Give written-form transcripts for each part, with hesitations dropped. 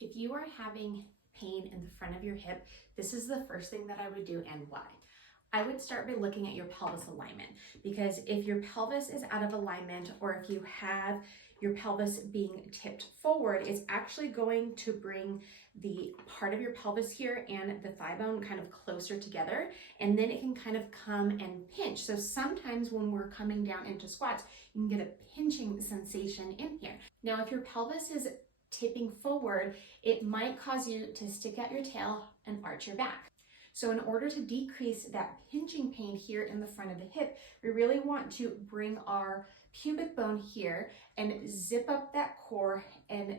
If you are having pain in the front of your hip, this is the first thing that I would do and why. I would start by looking at your pelvis alignment, because if your pelvis is out of alignment or if you have your pelvis being tipped forward, it's actually going to bring the part of your pelvis here and the thigh bone kind of closer together, and then it can kind of come and pinch. So sometimes when we're coming down into squats, you can get a pinching sensation in here. Now, if your pelvis is tipping forward, it might cause you to stick out your tail and arch your back. So in order to decrease that pinching pain here in the front of the hip, we really want to bring our pubic bone here and zip up that core and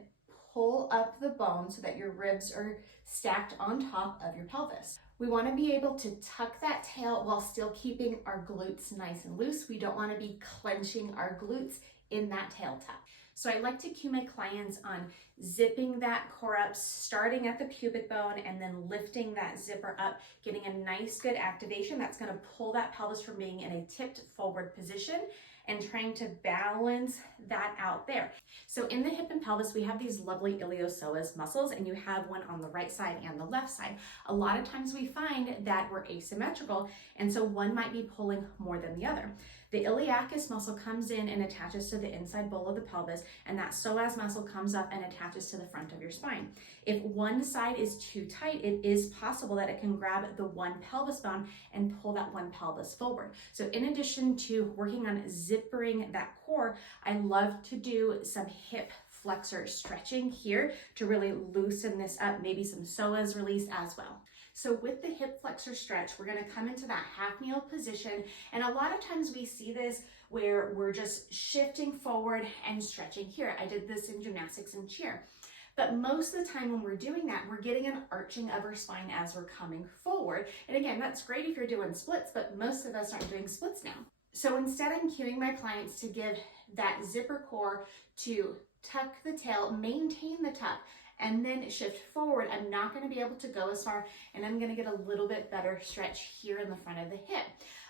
pull up the bone so that your ribs are stacked on top of your pelvis. We want to be able to tuck that tail while still keeping our glutes nice and loose. We don't want to be clenching our glutes in that tail tuck. So I like to cue my clients on zipping that core up, starting at the pubic bone and then lifting that zipper up, getting a nice good activation. That's going to pull that pelvis from being in a tipped forward position and trying to balance that out there. So in the hip and pelvis, we have these lovely iliopsoas muscles, and you have one on the right side and the left side. A lot of times we find that we're asymmetrical, and so one might be pulling more than the other. The iliacus muscle comes in and attaches to the inside bowl of the pelvis, and that psoas muscle comes up and attaches to the front of your spine. If one side is too tight, it is possible that it can grab the one pelvis bone and pull that one pelvis forward. So in addition to working on zippering that core, I love to do some hip flexor stretching here to really loosen this up, maybe some psoas release as well. So with the hip flexor stretch, we're going to come into that half kneel position. And a lot of times we see this where we're just shifting forward and stretching here. I did this in gymnastics and cheer. But most of the time when we're doing that, we're getting an arching of our spine as we're coming forward. And again, that's great if you're doing splits, but most of us aren't doing splits now. So instead, I'm cueing my clients to give that zipper core to tuck the tail, maintain the tuck, and then shift forward. I'm not going to be able to go as far, and I'm going to get a little bit better stretch here in the front of the hip.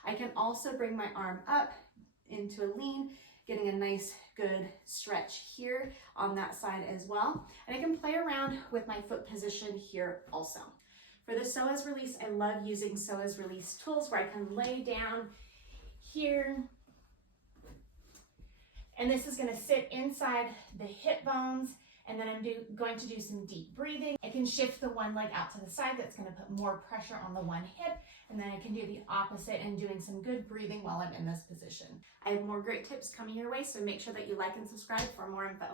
I can also bring my arm up into a lean, getting a nice good stretch here on that side as well. And I can play around with my foot position here also. For the psoas release, I love using psoas release tools where I can lay down here, and this is going to sit inside the hip bones. And then I'm going to do some deep breathing. I can shift the one leg out to the side. That's going to put more pressure on the one hip. And then I can do the opposite and doing some good breathing while I'm in this position. I have more great tips coming your way, so make sure that you like and subscribe for more info.